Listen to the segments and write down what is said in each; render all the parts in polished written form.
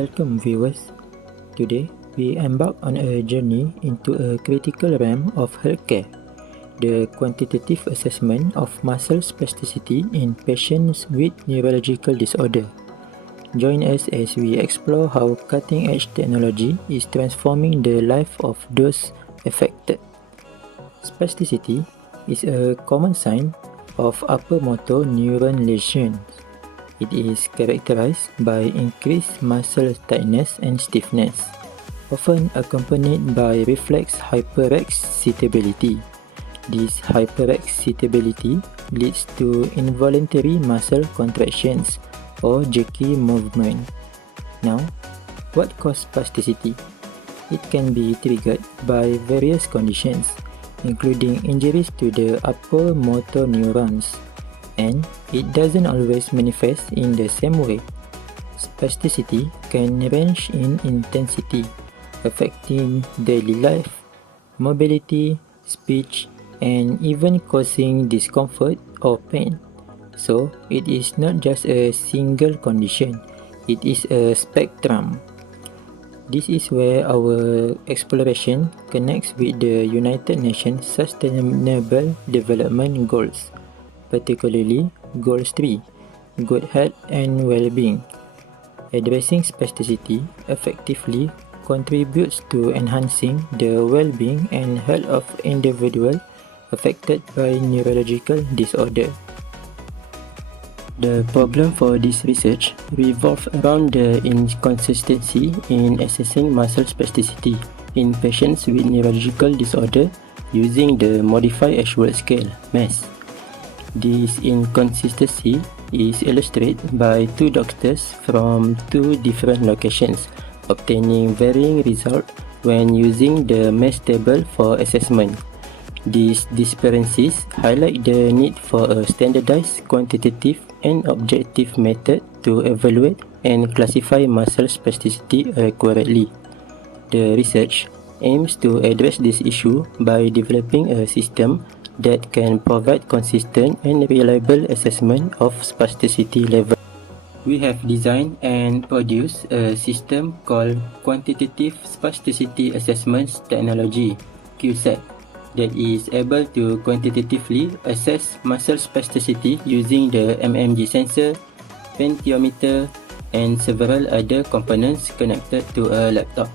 Welcome viewers. Today we embark on a journey into a critical realm of healthcare, the quantitative assessment of muscle spasticity in patients with neurological disorder. Join us as we explore how cutting-edge technology is transforming the life of those affected. Spasticity is a common sign of upper motor neuron lesions. It is characterized by increased muscle tightness and stiffness, often accompanied by reflex hyperexcitability. This hyperexcitability leads to involuntary muscle contractions or jerky movement. Now, what causes spasticity? It can be triggered by various conditions, including injuries to the upper motor neurons, and it doesn't always manifest in the same way. Spasticity can range in intensity, affecting daily life, mobility, speech, and even causing discomfort or pain. So, it is not just a single condition, it is a spectrum. This is where our exploration connects with the United Nations Sustainable Development Goals, particularly Goals 3, Good Health and Well-being. Addressing spasticity effectively contributes to enhancing the well-being and health of individuals affected by neurological disorder. The problem for this research revolves around the inconsistency in assessing muscle spasticity in patients with neurological disorder using the Modified Ashworth Scale, MASS. This inconsistency is illustrated by two doctors from two different locations obtaining varying results when using the MASS table for assessment. These discrepancies highlight the need for a standardized quantitative and objective method to evaluate and classify muscle spasticity accurately. The research aims to address this issue by developing a system that can provide consistent and reliable assessment of spasticity level. We have designed and produced a system called Quantitative Spasticity Assessment Technology, QSAT, that is able to quantitatively assess muscle spasticity using the mmG sensor, potentiometer, and several other components connected to a laptop.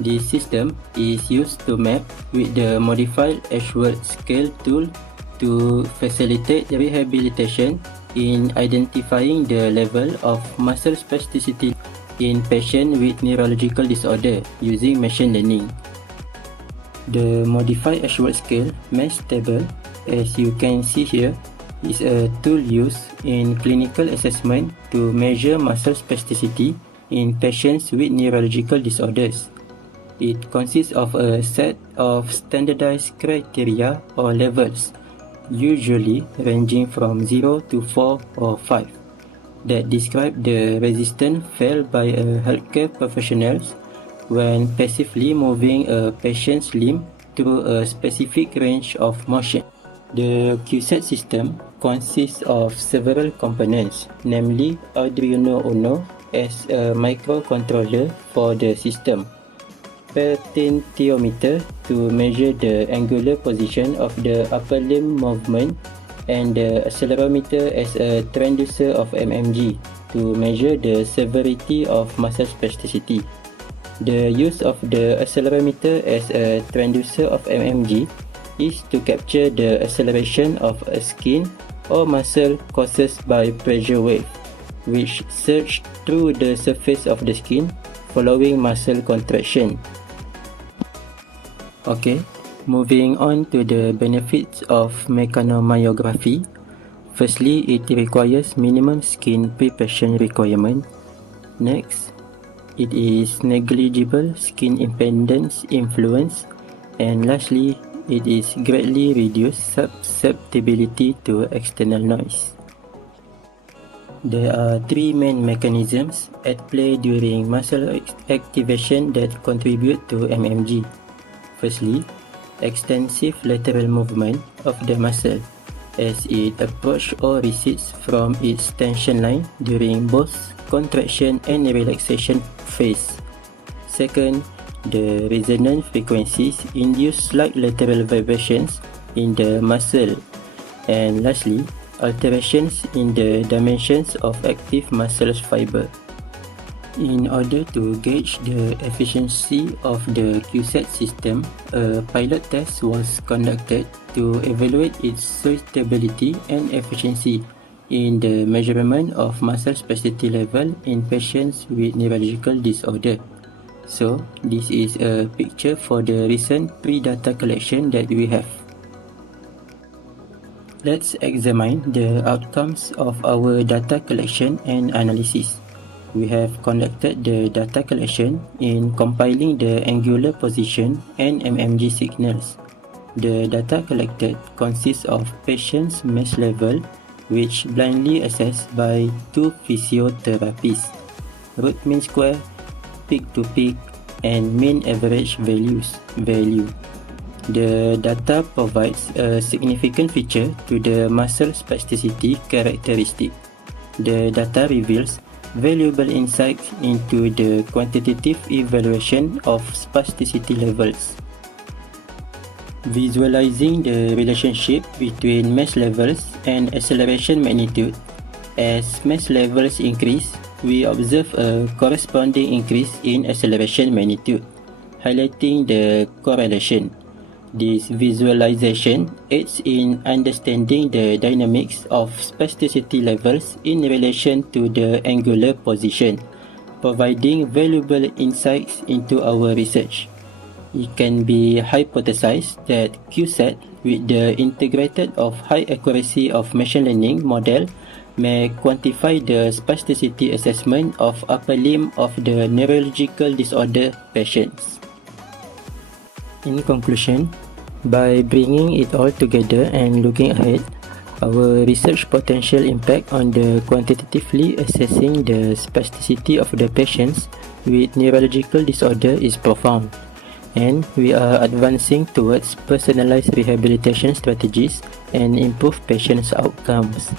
This system is used to map with the Modified Ashworth Scale tool to facilitate rehabilitation in identifying the level of muscle spasticity in patients with neurological disorder using machine learning. The Modified Ashworth Scale MASS table, as you can see here, is a tool used in clinical assessment to measure muscle spasticity in patients with neurological disorders. It consists of a set of standardized criteria or levels, usually ranging from 0 to 4 or 5, that describe the resistance felt by a healthcare professionals when passively moving a patient's limb through a specific range of motion. The QSAT system consists of several components, namely Arduino Uno as a microcontroller for the system, potentiometer to measure the angular position of the upper limb movement, and the accelerometer as a transducer of mmG to measure the severity of muscle spasticity. The use of the accelerometer as a transducer of mmG is to capture the acceleration of a skin or muscle caused by pressure wave, which surge through the surface of the skin following muscle contraction. Okay, moving on to the benefits of mechanomyography. Firstly, it requires minimum skin preparation requirement. Next, it is negligible skin impedance influence. And lastly, it is greatly reduced susceptibility to external noise. There are three main mechanisms at play during muscle activation that contribute to mmG. Firstly, extensive lateral movement of the muscle as it approaches or recedes from its tension line during both contraction and relaxation phase. Second, the resonant frequencies induce slight lateral vibrations in the muscle. And lastly, alterations in the dimensions of active muscle fiber. In order to gauge the efficiency of the QSAT system, a pilot test was conducted to evaluate its suitability and efficiency in the measurement of muscle spasticity level in patients with neurological disorder. So, this is a picture for the recent pre-data collection that we have. Let's examine the outcomes of our data collection and analysis. We have conducted the data collection in compiling the angular position and MMG signals. The data collected consists of patients' mass level, which blindly assessed by two physiotherapies: root mean square, peak to peak, and mean average value. The data provides a significant feature to the muscle spasticity characteristic. The data reveals valuable insights into the quantitative evaluation of spasticity levels. Visualizing the relationship between mass levels and acceleration magnitude. As mass levels increase, we observe a corresponding increase in acceleration magnitude, highlighting the correlation. This visualization aids in understanding the dynamics of spasticity levels in relation to the angular position, providing valuable insights into our research. It can be hypothesized that QSAT, with the integrated of high accuracy of machine learning model, may quantify the spasticity assessment of upper limb of the neurological disorder patients. In conclusion, by bringing it all together and looking ahead, our research potential impact on the quantitatively assessing the spasticity of the patients with neurological disorder is profound, and we are advancing towards personalized rehabilitation strategies and improved patients' outcomes,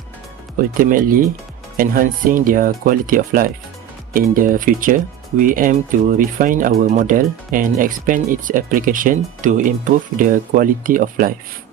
ultimately enhancing their quality of life. In the future, we aim to refine our model and expand its application to improve the quality of life.